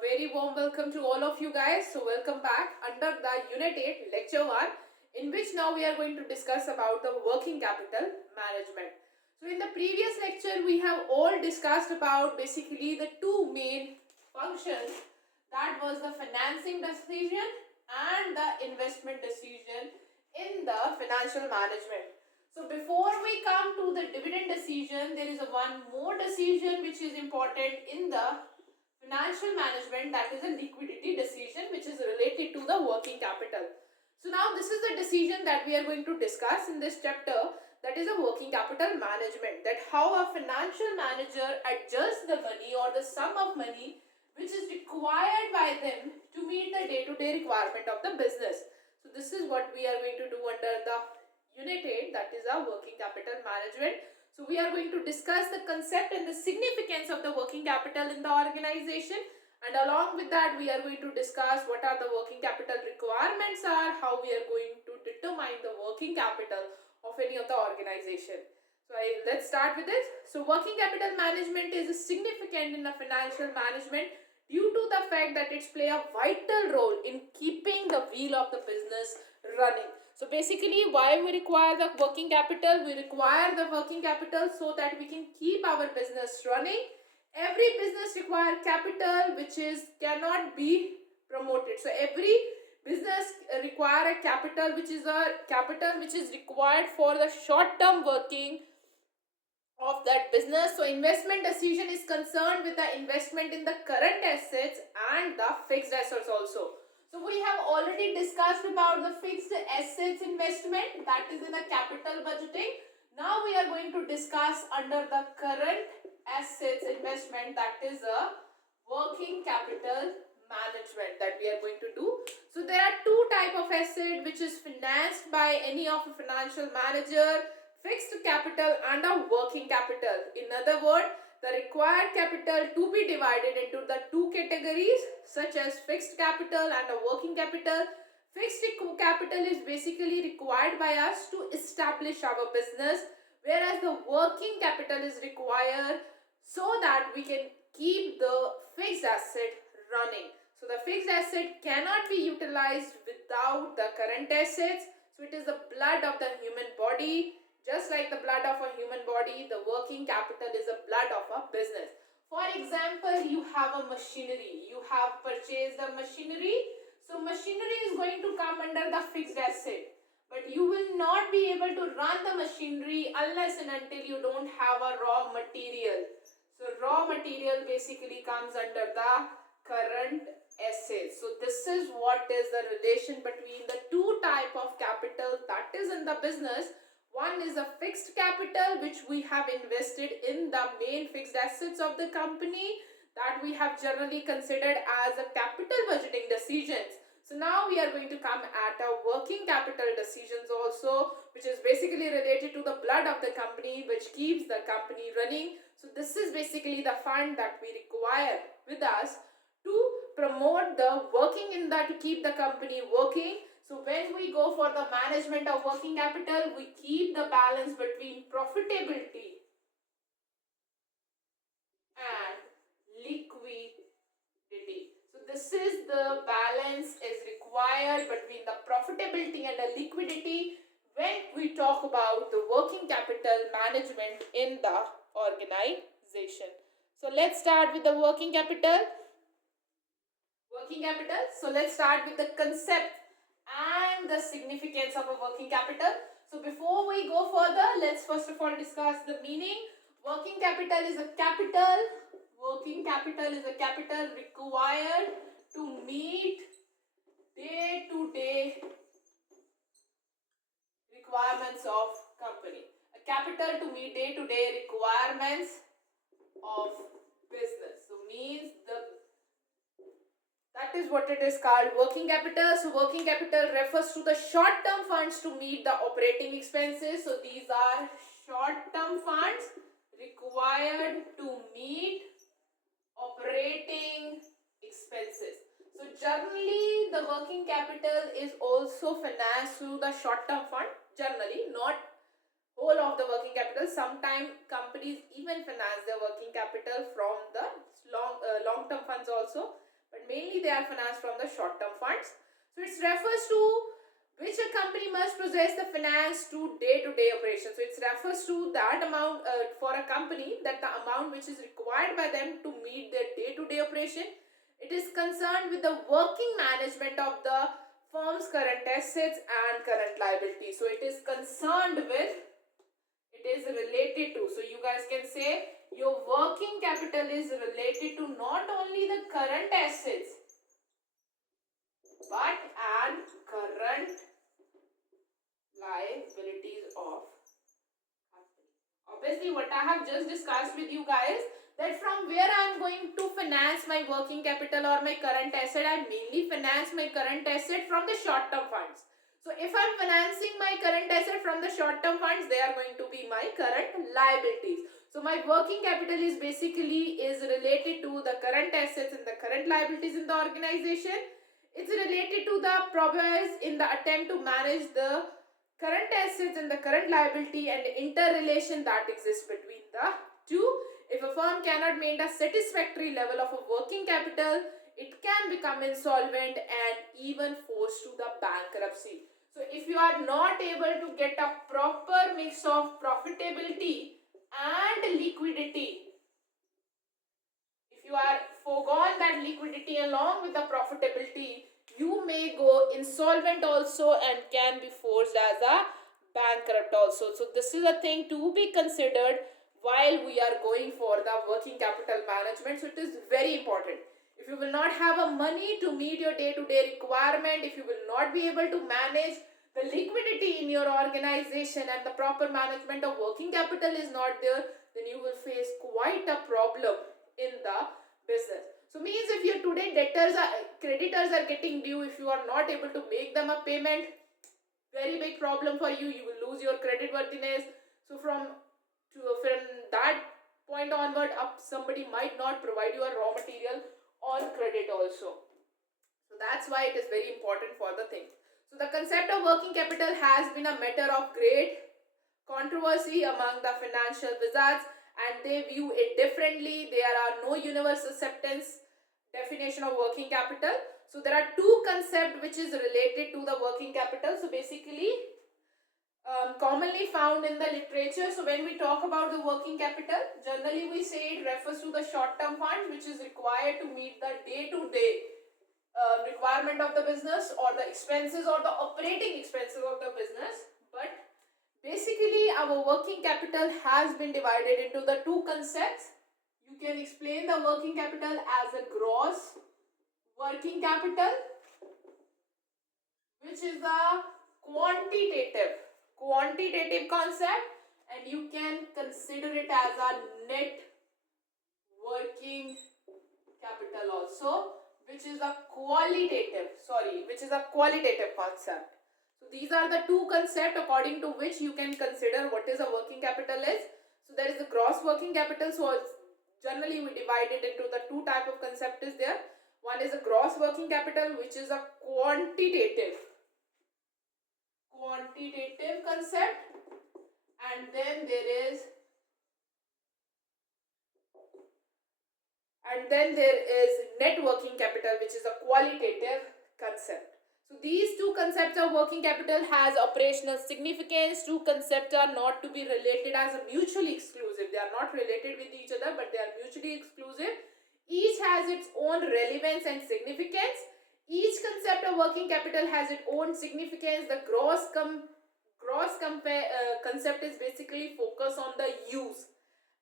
very warm welcome to all of you guys. So welcome back under the Unit 8 Lecture 1, in which now we are going to discuss about the working capital management. So in the previous lecture we have all discussed about basically the two main functions, that was the financing decision and the investment decision in the financial management. So before we come to the dividend decision, there is a one more decision which is important in the financial management, that is a liquidity decision which is related to the working capital. So now this is the decision that we are going to discuss in this chapter, that is a working capital management, that how a financial manager adjusts the money or the sum of money which is required by them to meet the day-to-day requirement of the business. So this is what we are going to do under the Unit 8, that is our working capital management. So we are going to discuss the concept and the significance of the working capital in the organization, and along with that we are going to discuss what are the working capital requirements are, how we are going to determine the working capital of any of the organization. So let's start with this. So working capital management is significant in the financial management due to the fact that it's play a vital role in keeping the wheel of the business running. So basically, why we require the working capital? We require the working capital so that we can keep our business running. Every business requires capital which is cannot be promoted. So every business require a capital which is required for the short term working of that business. So investment decision is concerned with the investment in the current assets and the fixed assets also. So we have already discussed about the fixed assets investment, that is in the capital budgeting. Now we are going to discuss under the current assets investment, that is a working capital management that we are going to do. So there are two type of asset which is financed by any of a financial manager: fixed capital and a working capital. In other words, the required capital to be divided into the two categories, such as fixed capital and a working capital. Fixed capital is basically required by us to establish our business, whereas the working capital is required so that we can keep the fixed asset running. So the fixed asset cannot be utilized without the current assets. So it is the blood of the human body. Just like the blood of a human body, the working capital is the blood of a business. For example, you have a machinery. You have purchased a machinery. So machinery is going to come under the fixed asset. But you will not be able to run the machinery unless and until you don't have a raw material. So raw material basically comes under the current assets. So this is what is the relation between the two type of capital that is in the business. One is a fixed capital which we have invested in the main fixed assets of the company, that we have generally considered as a capital budgeting decisions. So now we are going to come at a working capital decisions also, which is basically related to the blood of the company which keeps the company running. So this is basically the fund that we require with us to promote the working in that, to keep the company working. So when we go for the management of working capital, we keep the balance between profitability and liquidity. So this is the balance is required between the profitability and the liquidity when we talk about the working capital management in the organization. So let's start with the working capital. So let's start with the concept and the significance of a working capital. So before we go further, let's first of all discuss the meaning. Working capital is a capital. Working capital is a capital required to meet day-to-day requirements of company. A capital to meet day-to-day requirements of business. So means that is what it is called, working capital. So working capital refers to the short-term funds to meet the operating expenses. So these are short-term funds required to meet operating expenses. So generally the working capital is also financed through the short-term fund. Generally, not whole of the working capital. Sometimes companies even finance their working capital from the long-term funds also. mainly they are financed from the short-term funds. So it refers to which a company must possess the finance to day-to-day operations. So it refers to that amount for a company, that the amount which is required by them to meet their day-to-day operation. It is concerned with the working management of the firm's current assets and current liabilities. So it is concerned with, it is related to, so you guys can say your working capital is related to not only the current assets but and current liabilities of company. Obviously, what I have just discussed with you guys, that from where I am going to finance my working capital or my current asset, I mainly finance my current asset from the short term funds. So if I am financing my current asset from the short term funds, they are going to be my current liabilities. So my working capital is basically is related to the current assets and the current liabilities in the organization. It's related to the progress in the attempt to manage the current assets and the current liability and interrelation that exists between the two. If a firm cannot maintain a satisfactory level of a working capital, it can become insolvent and even forced to the bankruptcy. So if you are not able to get a proper mix of profitability and liquidity, if you are foregone that liquidity along with the profitability, you may go insolvent also and can be forced as a bankrupt also. So this is a thing to be considered while we are going for the working capital management. So it is very important. If you will not have a money to meet your day-to-day requirement, if you will not be able to manage the liquidity in your organization and the proper management of working capital is not there, then you will face quite a problem in the business. So means if your today creditors are getting due, if you are not able to make them a payment, very big problem for you. You will lose your credit worthiness. So from that point onward up, somebody might not provide you a raw material on credit also. So that's why it is very important for the thing. So the concept of working capital has been a matter of great controversy among the financial wizards, and they view it differently. There are no universal acceptance definition of working capital. So there are two concepts which is related to the working capital. So basically commonly found in the literature. So when we talk about the working capital, generally we say it refers to the short-term fund which is required to meet the day-to-day requirement of the business or the expenses or the operating expenses of the business. But basically our working capital has been divided into the two concepts. You can explain the working capital as a gross working capital, which is the quantitative concept, and you can consider it as a net working capital also, which is a qualitative concept. So these are the two concepts according to which you can consider what is a working capital is. So there is the gross working capital. So generally we divide it into the two type of concept is there. One is a gross working capital, which is a quantitative concept, and then there is net working capital, which is a qualitative concept. So these two concepts of working capital has operational significance. Two concepts are not to be related as a mutually exclusive. They are not related with each other, but they are mutually exclusive. Each has its own relevance and significance. Each concept of working capital has its own significance. The concept is basically focused on the use,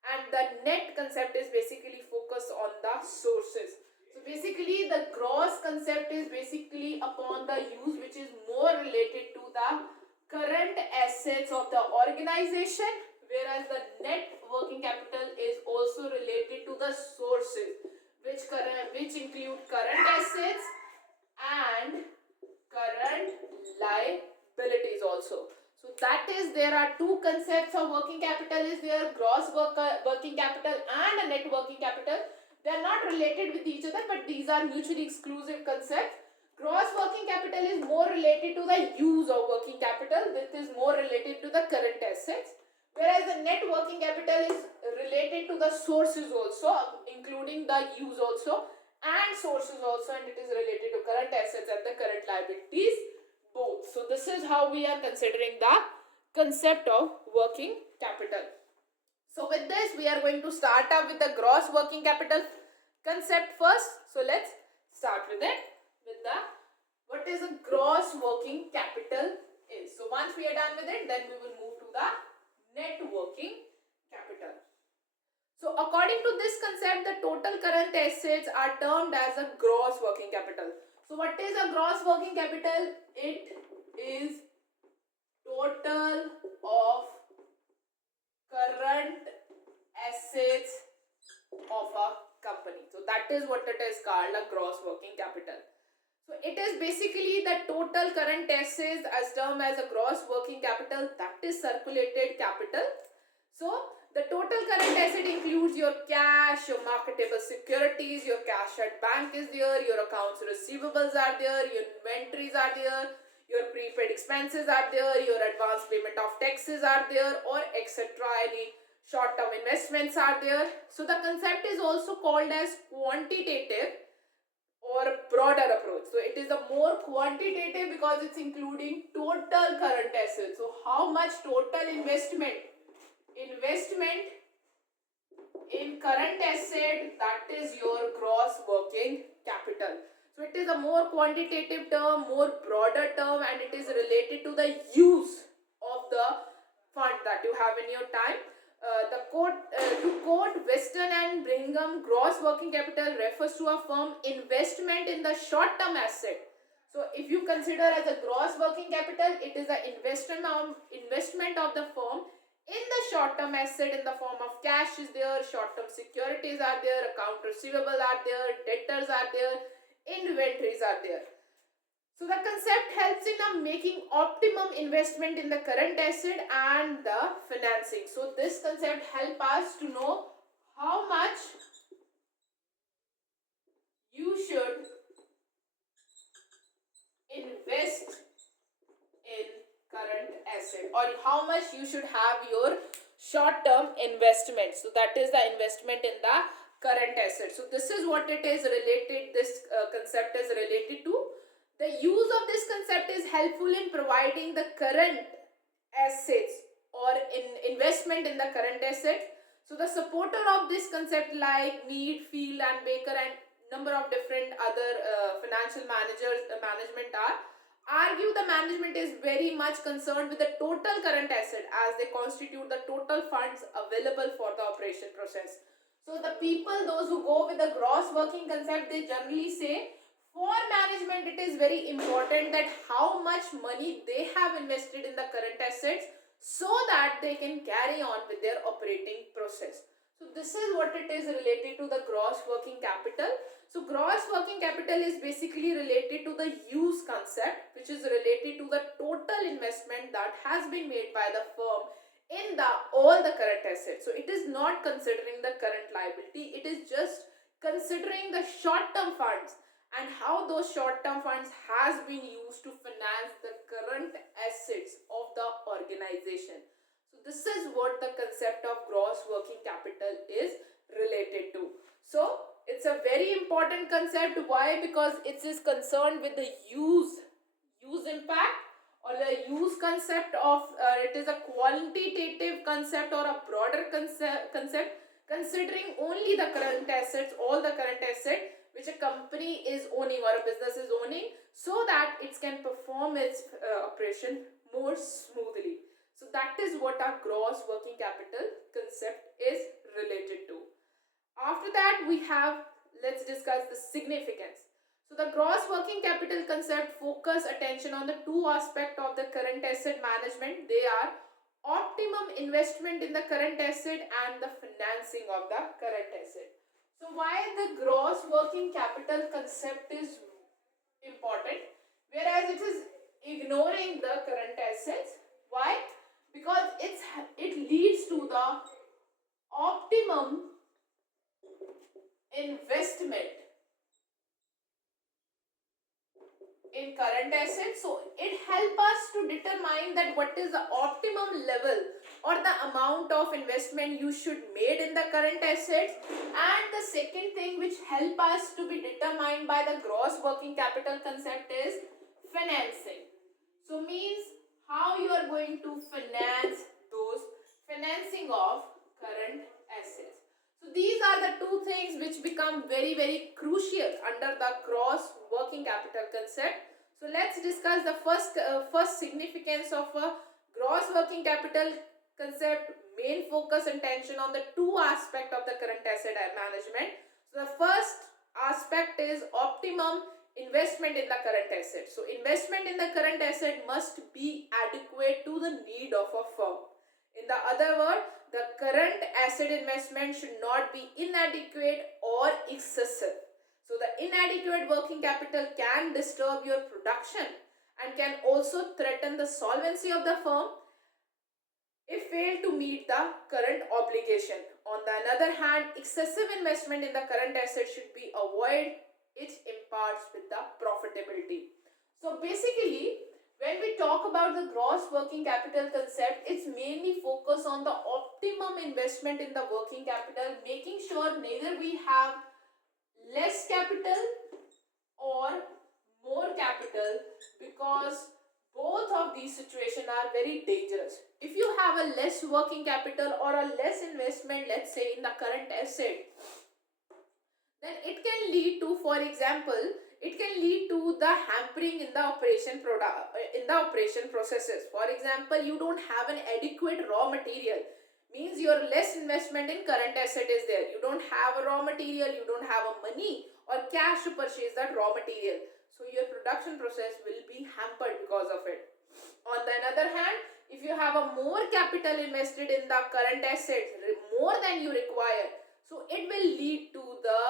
and the net concept is basically focused on the sources. So basically the gross concept is basically upon the use, which is more related to the current assets of the organization, whereas the net working capital is also related to the sources, which include current assets and current liabilities also. So that is, there are two concepts of working capital is there, gross working capital and a net working capital. They are not related with each other, but these are mutually exclusive concepts. Gross working capital is more related to the use of working capital. This is more related to the current assets. Whereas the net working capital is related to the sources also, including the use also. and sources also, and it is related to current assets and the current liabilities both. So this is how we are considering the concept of working capital. So with this, we are going to start up with the gross working capital concept first. So let's start with it, with the what is a gross working capital is. So once we are done with it, then we will move to the net working capital. So according to this concept, the total current assets are termed as a gross working capital. So what is a gross working capital? It is total of current assets of a company. So that is what it is called, a gross working capital. So it is basically the total current assets as termed as a gross working capital, that is circulated capital. So the total current asset includes your cash, your marketable securities, your cash at bank is there, your accounts receivables are there, your inventories are there, your prepaid expenses are there, your advance payment of taxes are there, or etc. Any short-term investments are there. So the concept is also called as quantitative or broader approach. So it is a more quantitative because it's including total current assets. So how much total investment in current asset, that is your gross working capital. So it is a more quantitative term, more broader term, and it is related to the use of the fund that you have in your time. To quote Weston and Brigham, gross working capital refers to a firm investment in the short-term asset. So if you consider as a gross working capital, it is an investment of the firm in the short-term asset in the form of cash is there, short-term securities are there, account receivable are there, debtors are there, inventories are there. So the concept helps in making optimum investment in the current asset and the financing. So this concept helps us to know how much you should invest in current asset, or how much you should have your short-term investment. So that is the investment in the current asset. So this is what it is related, this concept is related to. The use of this concept is helpful in providing the current assets or in investment in the current asset. So the supporter of this concept like Mead, Field and Baker and number of different other financial management argue the management is very much concerned with the total current asset as they constitute the total funds available for the operation process. So the people, those who go with the gross working concept, they generally say for management it is very important that how much money they have invested in the current assets so that they can carry on with their operating process. So this is what it is related to the gross working capital. So gross working capital is basically related to the use concept, which is related to the total investment that has been made by the firm in all the current assets. So it is not considering the current liability, it is just considering the short-term funds and how those short-term funds has been used to finance the current assets of the organization. So this is what the concept of gross working capital is related to. So it's a very important concept. Why? Because it is concerned with the use impact or the use concept of it is a quantitative concept or a broader concept considering only the current assets, all the current assets which a company is owning or a business is owning, so that it can perform its operation more smoothly. So that is what our gross working capital concept is related to. After that we have, let's discuss the significance. So the gross working capital concept focus attention on the two aspects of the current asset management. They are optimum investment in the current asset and the financing of the current asset. So why the gross working capital concept is important, whereas it is ignoring the current assets? Why? Because it leads to the optimum investment in current assets. So it helps us to determine that what is the optimum level or the amount of investment you should made in the current assets. And the second thing which help us to be determined by the gross working capital concept is financing. So means how you are going to finance those financing of current assets. So these are the two things which become very crucial under the gross working capital concept. So let's discuss the first significance of a gross working capital concept. Main focus and tension on the two aspect of the current asset management. So the first aspect is optimum investment in the current asset. So investment in the current asset must be adequate to the need of a firm. In the other word, the current asset investment should not be inadequate or excessive. So the inadequate working capital can disturb your production and can also threaten the solvency of the firm if failed to meet the current obligation. On the other hand, excessive investment in the current asset should be avoided. It imparts with the profitability. So basically, when we talk about the gross working capital concept, it's mainly focus on the optimum investment in the working capital, making sure neither we have less capital or more capital, because both of these situations are very dangerous. If you have a less working capital or a less investment, let's say in the current asset, then it can lead to, for example, it can lead to the hampering in the operation processes. For example, you don't have an adequate raw material, means your less investment in current asset is there. You don't have a raw material, you don't have a money or cash to purchase that raw material. So your production process will be hampered because of it. On the other hand, if you have a more capital invested in the current assets, more than you require, so it will lead to the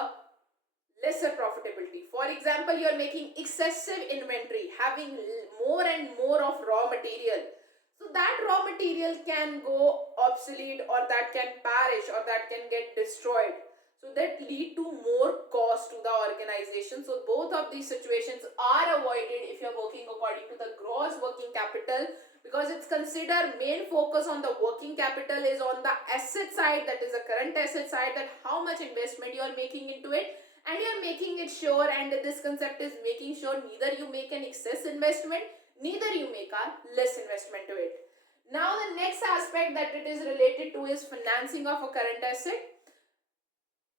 lesser profitability. For example, you are making excessive inventory, having more and more of raw material. So that raw material can go obsolete, or that can perish, or that can get destroyed. So that lead to more cost to the organization. So both of these situations are avoided if you are working according to the gross working capital, because it's considered main focus on the working capital is on the asset side, that is the current asset side, that how much investment you are making into it, and you are making it sure, and this concept is making sure neither you make an excess investment, neither you make a less investment to it. Now the next aspect that it is related to is financing of a current asset.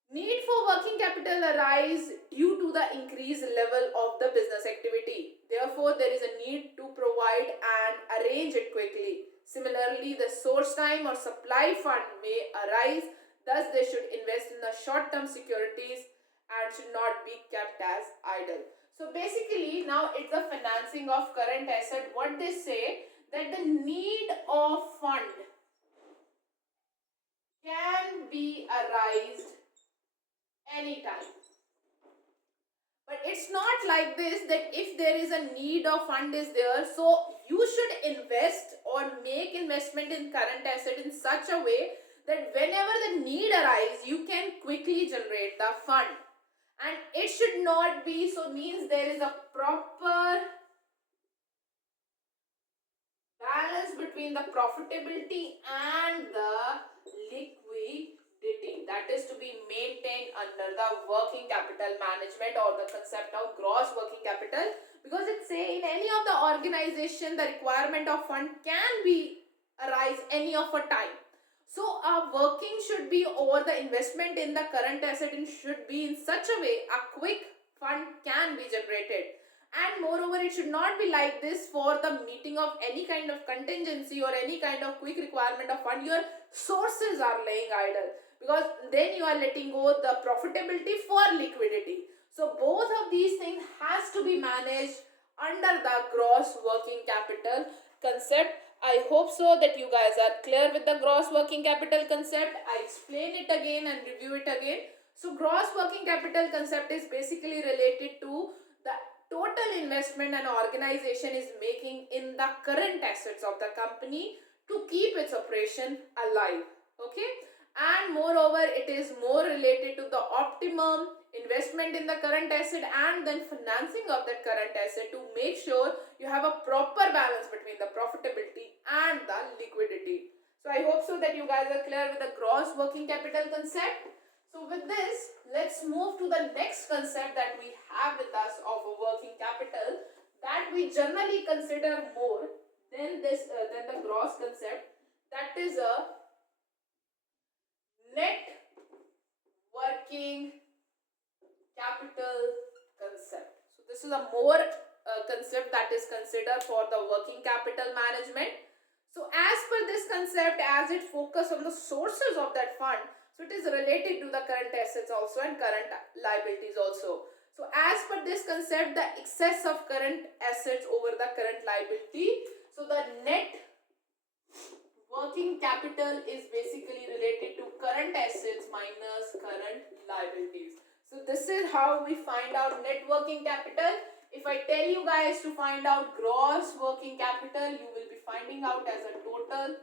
Need for working capital arise due to the increased level of the business activity. Therefore, there is a need to provide and arrange it quickly. Similarly, the source time or supply fund may arise. Thus, they should invest in the short-term securities and should not be kept as idle. So basically, now it's the financing of current asset. What they say, that the need of fund can be arised anytime. But it's not like this, that if there is a need of fund is there, so you should invest or make investment in current asset in such a way that whenever the need arises, you can quickly generate the fund. And it should not be, so means there is a proper balance between the profitability and the liquidity, that is to be maintained under the working capital management or the concept of gross working capital, because it say in any of the organization the requirement of fund can be arise any of a time. So our working should be over the investment in the current asset, and should be in such a way a quick fund can be generated. And moreover, it should not be like this for the meeting of any kind of contingency or any kind of quick requirement of fund. Your sources are laying idle, because then you are letting go the profitability for liquidity. So both of these things has to be managed under the gross working capital concept. I hope so that you guys are clear with the gross working capital concept. I explain it again and review it again. So gross working capital concept is basically related to the total investment an organization is making in the current assets of the company to keep its operation alive. Okay, and moreover, it is more related to the optimum investment in the current asset and then financing of that current asset to make sure you have a proper balance between the profitability and the liquidity. So I hope so that you guys are clear with the gross working capital concept. So with this, let's move to the next concept that we have with us of a working capital that we generally consider more than the gross concept, that is a net working capital concept. So this is a more concept that is considered for the working capital management. So as per this concept, as it focuses on the sources of that fund, so it is related to the current assets also and current liabilities also. So as per this concept, the excess of current assets over the current liability, so the net working capital is basically related to current assets minus current liabilities. So this is how we find out net working capital. If I tell you guys to find out gross working capital, you will be finding out as a total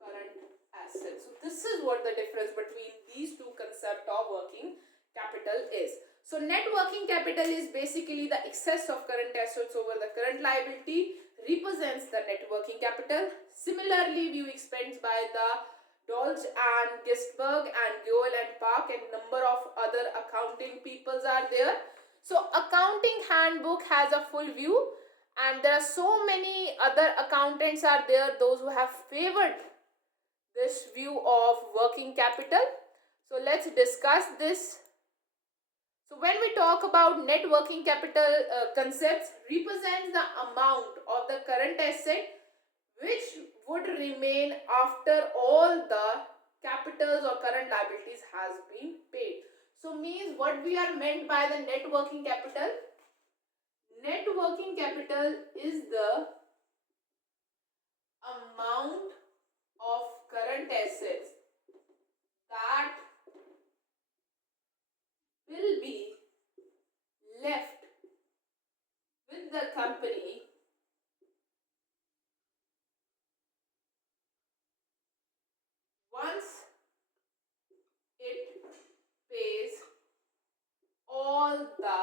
current assets. So this is what the difference between these two concepts of working capital is. So net working capital is basically the excess of current assets over the current liability, represents the net working capital. Similarly, view explained by the Dolch and Gistberg and Goel and Park and number of other accounting peoples are there. So accounting handbook has a full view and there are so many other accountants are there, those who have favored this view of working capital. So let's discuss this. So when we talk about net working capital concepts, represents the amount of the current asset which would remain after all the capitals or current liabilities has been paid. So means what we are meant by the net working capital? Net working capital is the amount of current assets that will be left with the company once it pays all the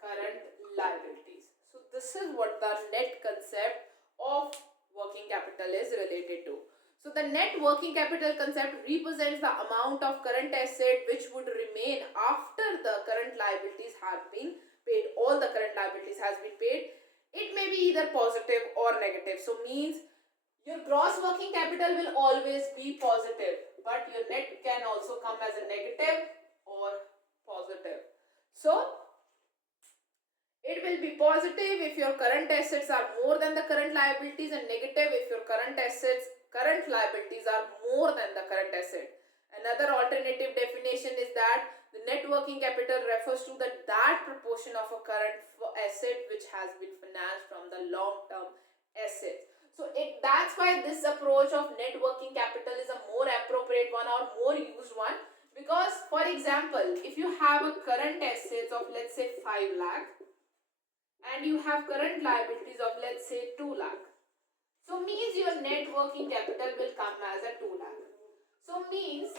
current liabilities. So this is what the net concept of working capital is related to. So the net working capital concept represents the amount of current asset which would remain after the current liabilities have been paid. All the current liabilities has been paid. It may be either positive or negative. So means your gross working capital will always be positive, but your net can also come as a negative or positive. So it will be positive if your current assets are more than the current liabilities and negative if your current liabilities are more than the current asset. Another alternative definition is that the net working capital refers to that proportion of a current asset which has been financed from the long-term assets. So that's why this approach of net working capital is a more appropriate one or more used one, because for example, if you have a current assets of let's say 5 lakh and you have current liabilities of let's say 2 lakh. So means your net working capital will come as a 2 lakh. So means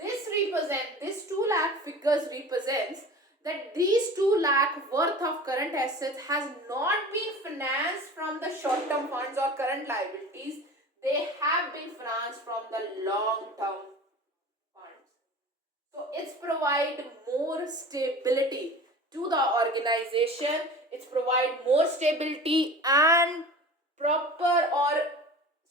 this 2 lakh figures represents that these 2 lakh worth of current assets has not been financed from the short term funds or current liabilities. They have been financed from the long term funds. So it's provide more stability to the organization. It's provide more stability and proper or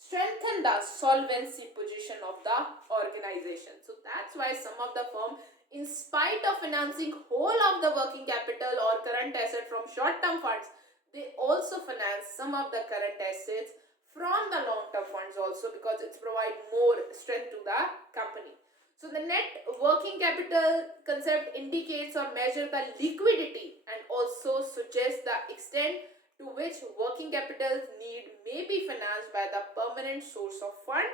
strengthen the solvency position of the organization. So that's why some of the firm, in spite of financing whole of the working capital or current asset from short-term funds, they also finance some of the current assets from the long-term funds also, because it's provide more strength to the company. So the net working capital concept indicates or measure the liquidity and also suggests the extent to which working capital need may be financed by the permanent source of fund.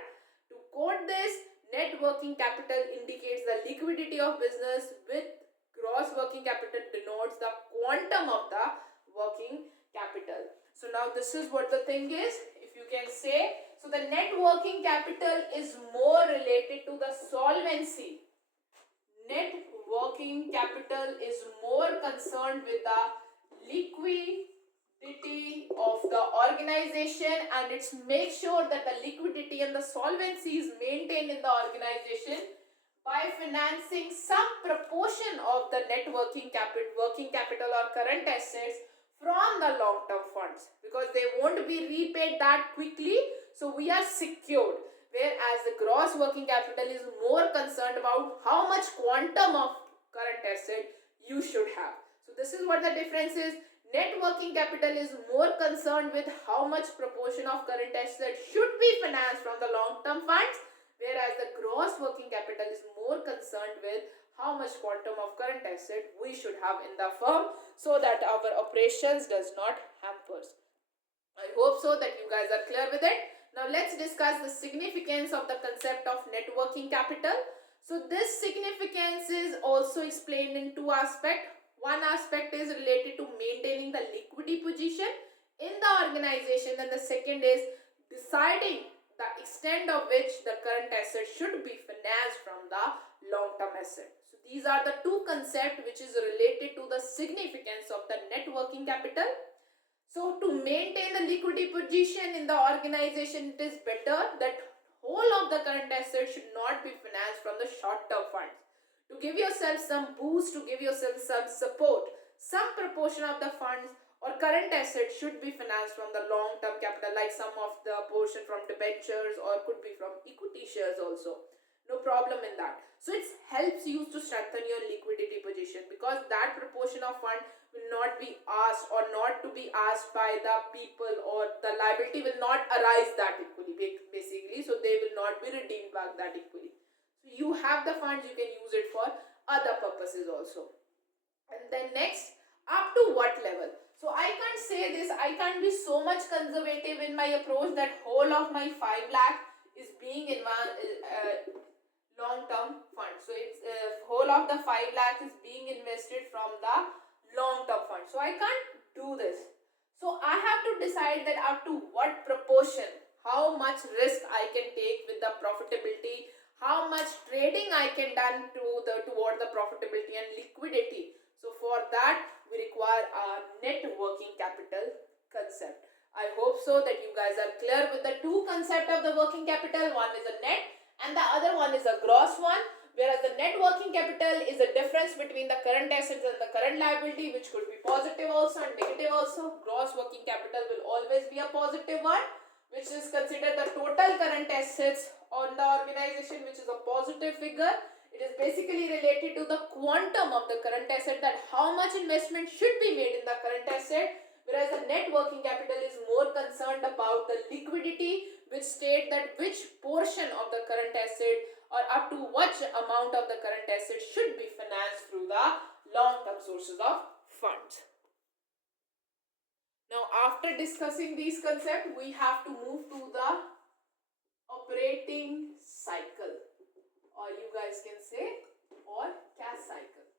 To quote this, net working capital indicates the liquidity of business, with gross working capital denotes the quantum of the working capital. So now this is what the thing is, if you can say. So the net working capital is more related to the solvency. Net working capital is more concerned with the liquidity of the organization, and it's make sure that the liquidity and the solvency is maintained in the organization by financing some proportion of the net working capital or current assets from the long term funds, because they won't be repaid that quickly, so we are secured. Whereas the gross working capital is more concerned about how much quantum of current asset you should have. So this is what the difference is. Net working capital is more concerned with how much proportion of current asset should be financed from the long term funds, whereas the gross working capital is more concerned with how much quantum of current asset we should have in the firm, so that our operations does not hampers. I hope so that you guys are clear with it. Now let's discuss the significance of the concept of net working capital. So this significance is also explained in two aspects. One aspect is related to maintaining the liquidity position in the organization, and the second is deciding the extent of which the current asset should be financed from the long-term asset. So these are the two concepts which is related to the significance of the net working capital. So to maintain the liquidity position in the organization, it is better that whole of the current assets should not be financed from the short-term funds. To give yourself some boost, to give yourself some support, some proportion of the funds or current assets should be financed from the long-term capital, like some of the portion from debentures or could be from equity shares also. No problem in that. So it helps you to strengthen your liquidity position, because that proportion of fund will not be asked or not to be asked by the people, or the liability will not arise that equally basically, so they will not be redeemed back that equally. So you have the funds, you can use it for other purposes also. And then next, up to what level? So I can't say this, I can't be so much conservative in my approach that whole of my 5 lakh is being in long term fund. So it's whole of the 5 lakh is being invested from the long term fund. So I can't do this. So I have to decide that up to what proportion, how much risk I can take with the profitability, how much trading I can done toward the profitability and liquidity. So for that we require a net working capital concept. I hope so that you guys are clear with the two concept of the working capital. One is a net and the other one is a gross one. Whereas the net working capital is a difference between the current assets and the current liability, which could be positive also and negative also. Gross working capital will always be a positive one, which is considered the total current assets on the organization, which is a positive figure. It is basically related to the quantum of the current asset, that how much investment should be made in the current asset. Whereas the net working capital is more concerned about the liquidity, which state that which portion of the current asset or up to what amount of the current asset should be financed through the long-term sources of funds. Now after discussing these concepts, we have to move to the operating cycle, or you guys can say, or cash cycle.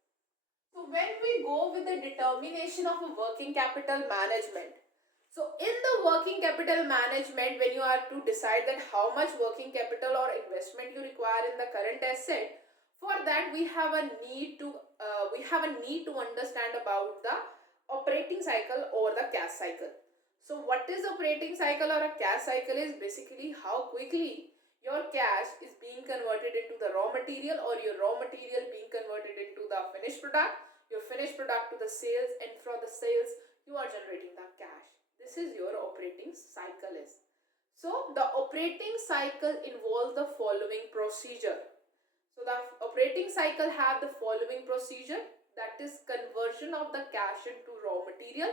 So when we go with the determination of a working capital management, so in the working capital management, when you are to decide that how much working capital or investment you require in the current asset, for that we have a need to understand about the operating cycle or the cash cycle. So what is operating cycle or a cash cycle is basically how quickly your cash is being converted into the raw material, or your raw material being converted into the finished product, your finished product to the sales, and from the sales you are generating the cash. This is your operating cycle is. So the operating cycle involves the following procedure. So the operating cycle have the following procedure, that is conversion of the cash into raw material,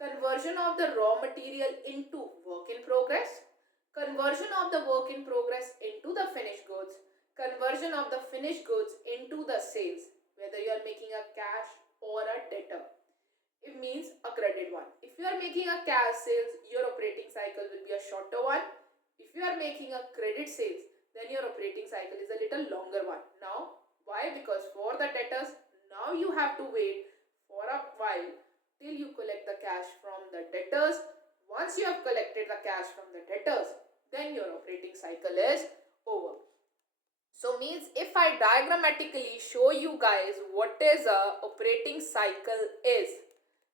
conversion of the raw material into work in progress, conversion of the work in progress into the finished goods, conversion of the finished goods into the sales, whether you are making a cash or a debtor. It means a credit one. If you are making a cash sales, your operating cycle will be a shorter one. If you are making a credit sales, then your operating cycle is a little longer one. Now, why? Because for the debtors, now you have to wait for a while till you collect the cash from the debtors. Once you have collected the cash from the debtors, then your operating cycle is over. So means if I diagrammatically show you guys what is a operating cycle is,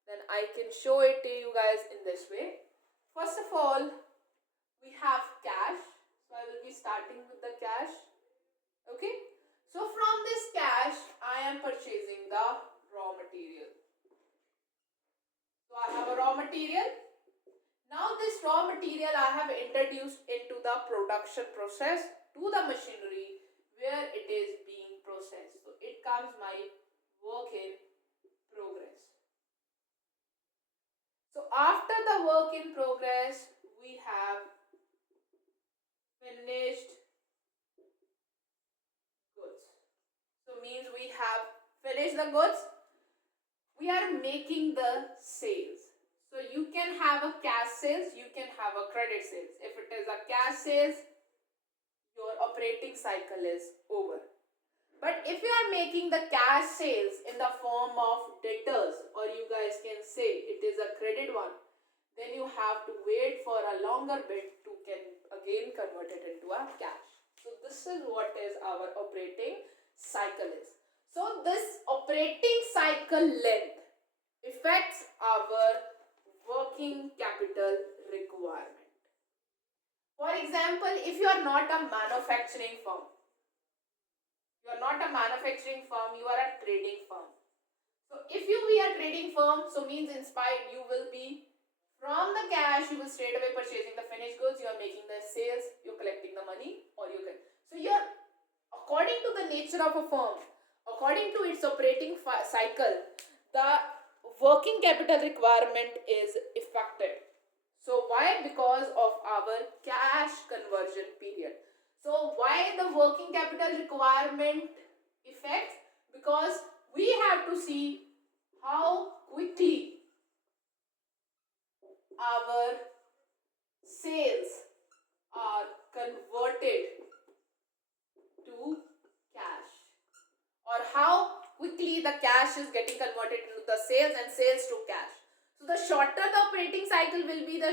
then I can show it to you guys in this way. First of all, we have cash. So I will be starting with the cash. Okay. So from this cash, I am purchasing the raw material. So I have a raw material. Now this raw material I have introduced into the production process to the machinery where it is being processed. So it comes my work in progress. So after the work in progress, we have finished goods. So means we have finished the goods. We are making the sales. So you can have a cash sales, you can have a credit sales. If it is a cash sales, your operating cycle is over. But if you are making the cash sales in the form of debtors, or you guys can say it is a credit one, then you have to wait for a longer bit to can again convert it into a cash. So this is what is our operating cycle is. So this operating cycle length affects our working capital requirement. For example, if you are not a manufacturing firm, you are not a manufacturing firm, you are a trading firm. So if you be a trading firm, so means inspired you will be from the cash, you will straight away purchasing the finished goods, you are making the sales, you're collecting the money, or you can. So you're, according to the nature of a firm, according to its operating cycle, the working capital requirement is affected. So why? Because of our cash conversion period. So why the working capital requirement affects? Because we have to see how quickly our sales are converted to cash, or how quickly the cash is getting converted into the sales and sales to cash. So the shorter the operating cycle will be, the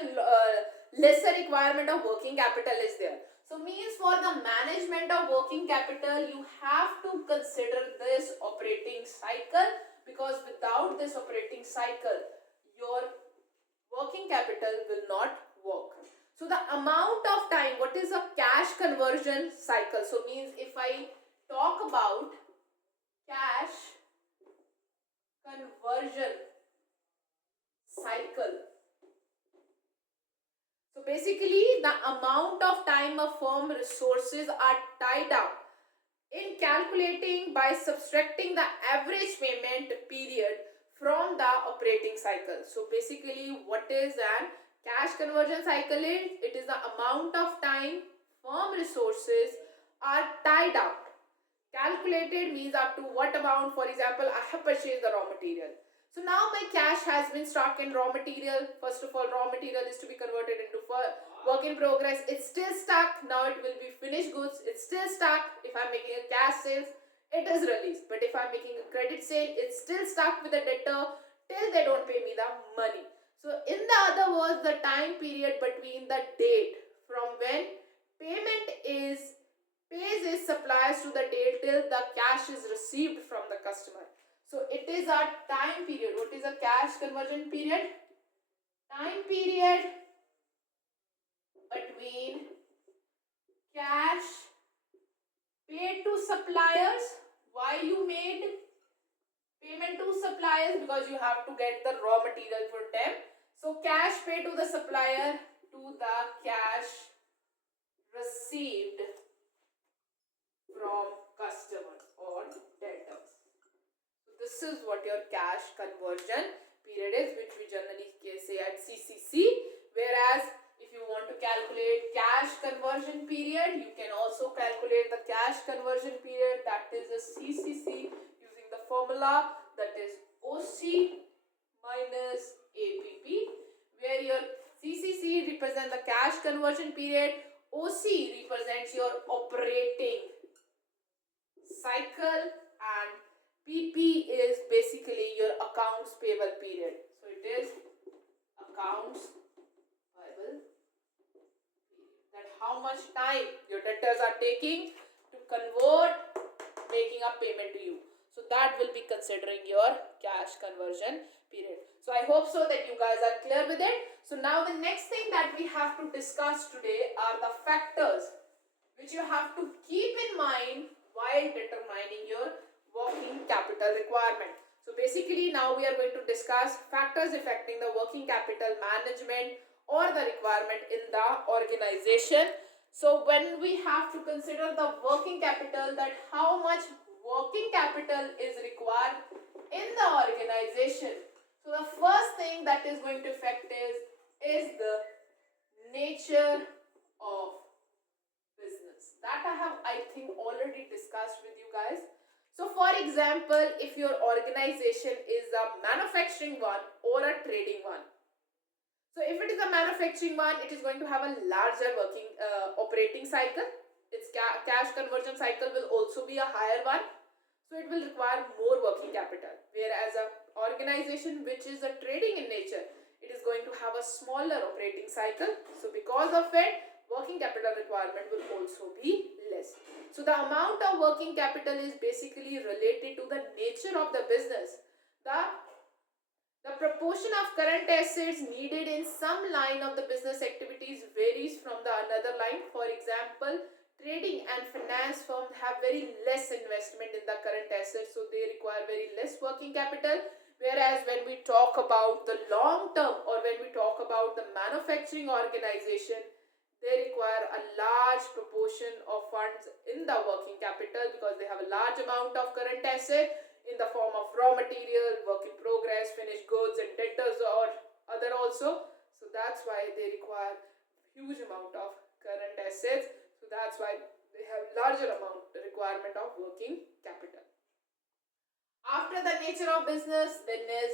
lesser requirement of working capital is there. So means for the management of working capital, you have to consider this operating cycle, because without this operating cycle, your working capital will not work. So the amount of time, what is a cash conversion cycle? So means if I talk about cash conversion cycle, so basically the amount of time a firm resources are tied up in calculating by subtracting the average payment period from the operating cycle. So basically what is an cash conversion cycle is? It is the amount of time firm resources are tied up. Calculated means up to what amount. For example, I have purchased the raw material. So now my cash has been stuck in raw material. First of all, raw material is to be converted into work in progress. It's still stuck. Now it will be finished goods. It's still stuck. If I'm making a cash sales, it is released. But if I'm making a credit sale, it's still stuck with the debtor till they don't pay me the money. So in the other words, the time period between the date from when payment is pays its suppliers to the date till the cash is received from the customer. So it is a time period. What is a cash conversion period? Time period between cash paid to suppliers. Why you made payment to suppliers? Because you have to get the raw material for them. So cash paid to the supplier to the cash received from customers or debtors. So this is what your cash conversion period is, which we generally say at CCC. Whereas if you want to calculate cash conversion period, you can also calculate the cash conversion period, that is a CCC, using the formula that is OC minus APP, where your CCC represents the cash conversion period, OC represents your operating cycle, and PP is basically your accounts payable period. So it is accounts payable period. That how much time your debtors are taking to convert, making a payment to you. So that will be considering your cash conversion period. So I hope so that you guys are clear with it. So now the next thing that we have to discuss today are the factors which you have to keep in mind while determining your working capital requirement. So basically now we are going to discuss factors affecting the working capital management or the requirement in the organization. So when we have to consider the working capital, that how much working capital is required in the organization. So the first thing that is going to affect is the nature of business. That I think already discussed with you guys. So for example, if your organization is a manufacturing one or a trading one, so if it is a manufacturing one, it is going to have a larger working operating cycle. Its cash conversion cycle will also be a higher one. So it will require more working capital. Whereas an organization which is a trading in nature, it is going to have a smaller operating cycle. So because of it, working capital requirement will also be less. So the amount of working capital is basically related to the nature of the business. The proportion of current assets needed in some line of the business activities varies from the another line. For example, trading and finance firms have very less investment in the current assets, so they require very less working capital. Whereas when we talk about the long term or when we talk about the manufacturing organization, they require a large proportion of funds in the working capital because they have a large amount of current asset in the form of raw material, work in progress, finished goods and debtors or other also. So that's why they require huge amount of current assets. So that's why they have larger amount requirement of working capital. After the nature of business, then is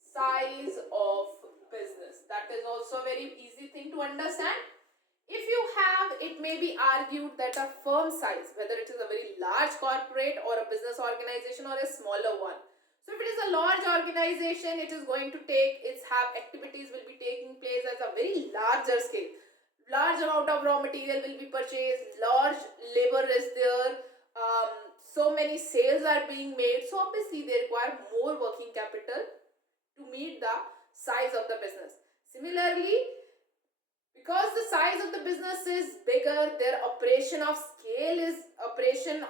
size of business. That is also a very easy thing to understand. If you have, it may be argued that a firm size, whether it is a very large corporate or a business organization or a smaller one. So if it is a large organization, it is going to take, its have activities will be taking place as a very larger scale. Large amount of raw material will be purchased, large labor is there, so many sales are being made. So obviously they require more working capital to meet the size of the business. Similarly, because the size of the business is bigger, their operation of operation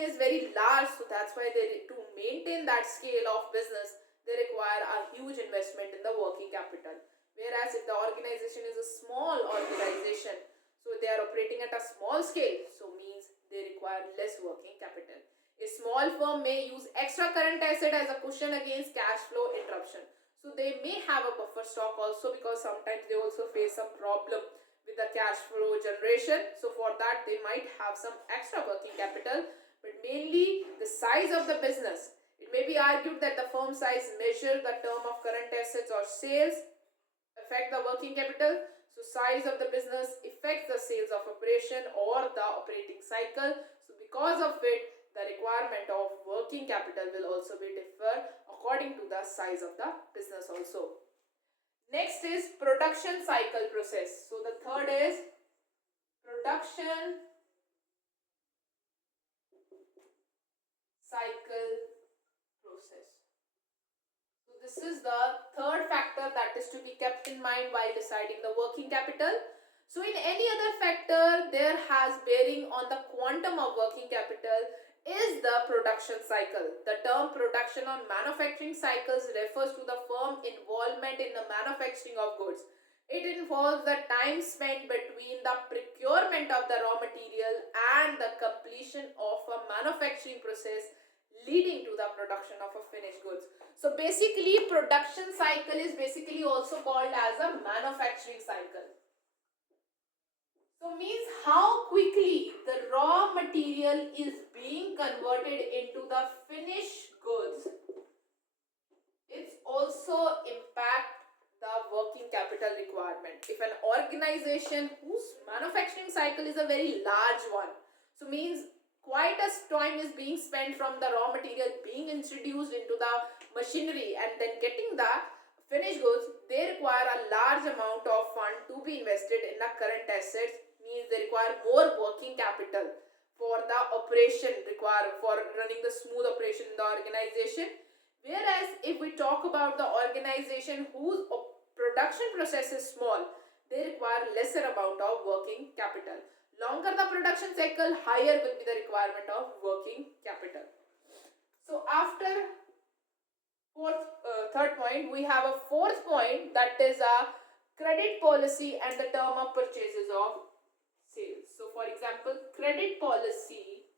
is very large. So that's why to maintain that scale of business, they require a huge investment in the working capital. Whereas if the organization is a small organization, so they are operating at a small scale, so means they require less working capital. A small firm may use extra current asset as a cushion against cash flow interruption. So they may have a buffer stock also because sometimes they also face some problem with the cash flow generation. So for that they might have some extra working capital, but mainly the size of the business. It may be argued that the firm size measure the term of current assets or sales affect the working capital. So size of the business affects the sales of operation or the operating cycle. So because of it, the requirement of working capital will also be differ according to the size of the business also. Next is production cycle process. So the third is production cycle process. So this is the third factor that is to be kept in mind while deciding the working capital. So in any other factor there has bearing on the quantum of working capital is the production cycle. The term production on manufacturing cycles refers to the firm involvement in the manufacturing of goods. It involves the time spent between the procurement of the raw material and the completion of a manufacturing process leading to the production of a finished goods. So basically production cycle is basically also called as a manufacturing cycle. So means how quickly the raw material is being converted into the finished goods. It's also impact the working capital requirement. If an organization whose manufacturing cycle is a very large one, so means quite a time is being spent from the raw material being introduced into the machinery and then getting the finished goods, they require a large amount of fund to be invested in the current assets, means they require more working capital for the operation, require for running the smooth operation in the organization. Whereas if we talk about the organization whose production process is small, they require lesser amount of working capital. Longer the production cycle, higher will be the requirement of working capital. So after third point, we have a fourth point, that is a credit policy and the term of purchases of sales. So for example, credit policy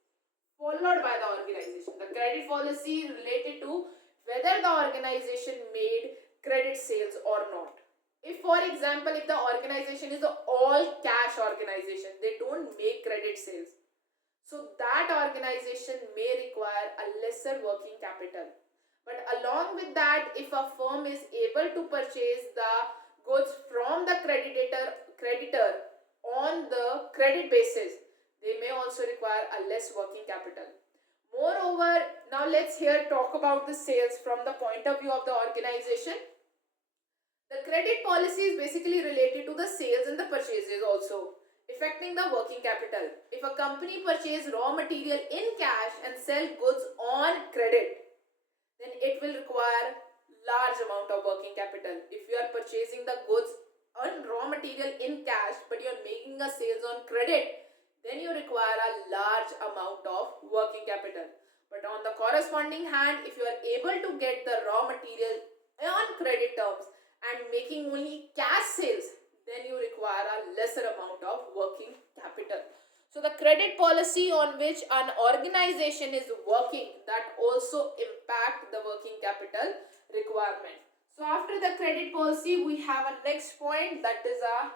followed by the organization. The credit policy related to whether the organization made credit sales or not. If for example, if the organization is an all cash organization, they don't make credit sales, so that organization may require a lesser working capital. But along with that, if a firm is able to purchase the goods from the creditor on the credit basis, they may also require a less working capital. Moreover, now let's here talk about the sales from the point of view of the organization. The credit policy is basically related to the sales and the purchases also, affecting the working capital. If a company purchase raw material in cash and sell goods on credit, then it will require large amount of working capital. If you are purchasing the goods on raw material in cash but you are making a sales on credit, then you require a large amount of working capital. But on the corresponding hand, if you are able to get the raw material on credit terms and making only cash sales, then you require a lesser amount of working capital. So the credit policy on which an organization is working, that also impact the working capital requirement. So after the credit policy, we have a next point, that is a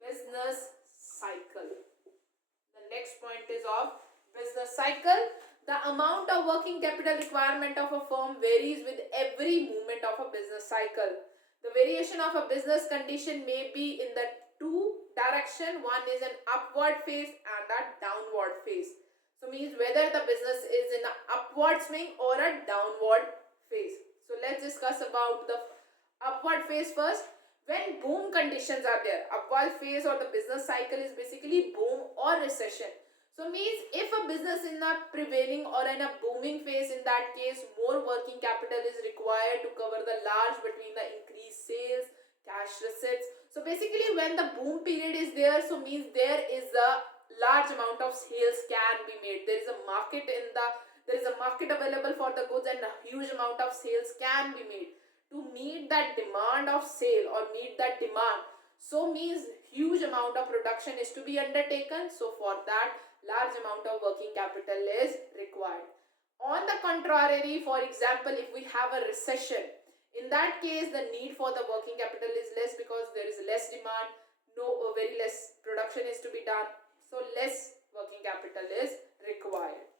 business cycle. The next point is of business cycle. The amount of working capital requirement of a firm varies with every movement of a business cycle. The variation of a business condition may be in the two direction. One is an upward phase and a downward phase. So means whether the business is in an upward swing or a downward phase. So let's discuss about the upward phase first. When boom conditions are there, upward phase or the business cycle is basically boom or recession. So means if a business is not prevailing or in a booming phase, in that case more working capital is required to cover the large between the increased sales, cash receipts. So basically when the boom period is there, so means there is a large amount of sales can be made. There is a market available for the goods and a huge amount of sales can be made. To meet that demand of sale or meet that demand, so means huge amount of production is to be undertaken. So for that, large amount of working capital is required. On the contrary, for example, if we have a recession, in that case the need for the working capital is less because there is less demand, very less production is to be done, so less working capital is required.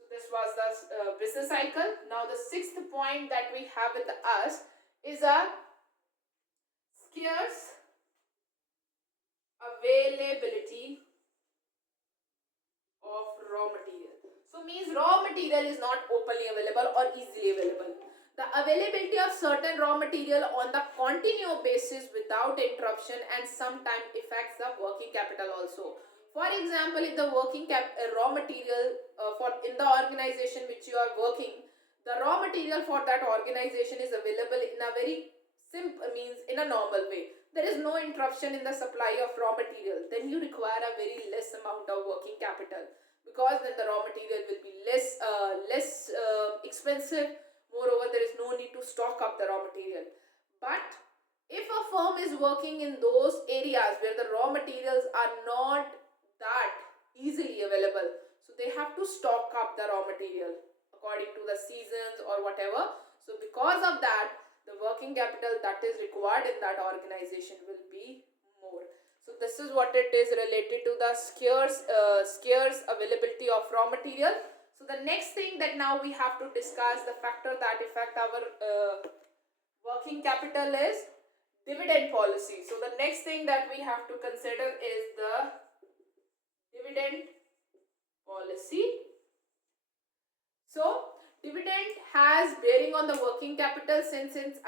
So this was the business cycle. Now the sixth point that we have with us is a scarce availability of raw material. So means raw material is not openly available or easily available. The availability of certain raw material on the continuous basis without interruption and sometimes affects the working capital also. For example, if the raw material for in the organization which you are working, the raw material for that organization is available in a very simple means in a normal way. There is no interruption in the supply of raw material. Then you require a very less amount of working capital because then the raw material will be less expensive. Moreover, there is no need to stock up the raw material. But if a firm is working in those areas where the raw materials are not that easily available, so they have to stock up the raw material according to the seasons or whatever. So because of that, the working capital that is required in that organization will be more. So this is what it is related to the scarce availability of raw material. So the next thing that now we have to discuss, the factor that affect our working capital is dividend policy. So the next thing that we have to consider is the dividend policy. So has bearing on the working capital since it's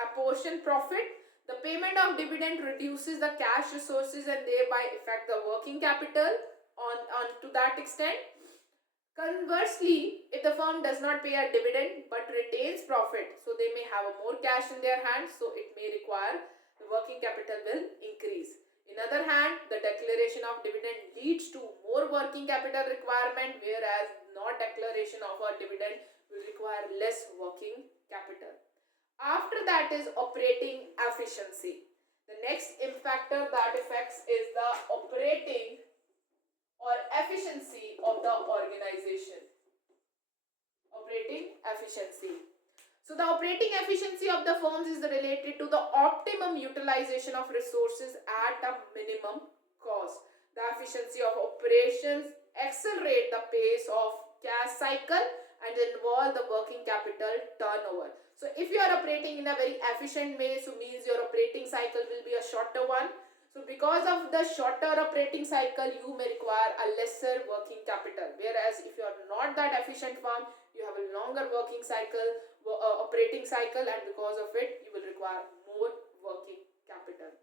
apportion profit. The payment of dividend reduces the cash resources and thereby affect the working capital on to that extent. Conversely, if the firm does not pay a dividend but retains profit, so they may have a more cash in their hands, so it may require the working capital will increase. In other hand, the declaration of dividend leads to more working capital requirement, whereas not declaration of a dividend will require less working capital. After that is operating efficiency. The next factor that affects is the operating or efficiency of the organization. Operating efficiency. So the operating efficiency of the firms is related to the optimum utilization of resources at a minimum cost. The efficiency of operations accelerate the pace of cash cycle and involve the working capital turnover. So if you are operating in a very efficient way, so means your operating cycle will be a shorter one. So because of the shorter operating cycle, you may require a lesser working capital. Whereas if you are not that efficient firm, you have a longer working cycle, operating cycle, and because of it, you will require more working capital.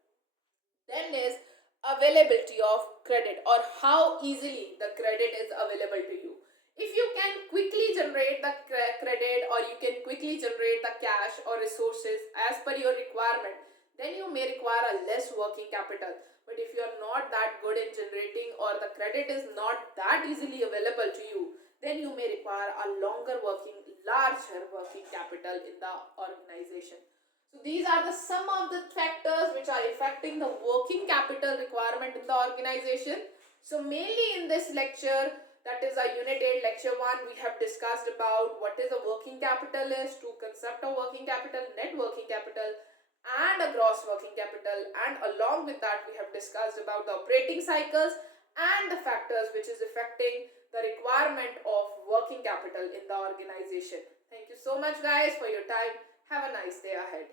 Then is availability of credit, or how easily the credit is available to you. If you can quickly generate the credit, or you can quickly generate the cash or resources as per your requirement, then you may require a less working capital. But if you are not that good in generating, or the credit is not that easily available to you, then you may require a larger working capital in the organization. So these are the some of the factors which are affecting the working capital requirement in the organization. So mainly in this lecture, that is a unit 8 lecture 1, we have discussed about what is a working capital is, two concept of working capital, net working capital and a gross working capital, and along with that we have discussed about the operating cycles and the factors which is affecting the requirement of working capital in the organization. Thank you so much guys for your time. Have a nice day ahead.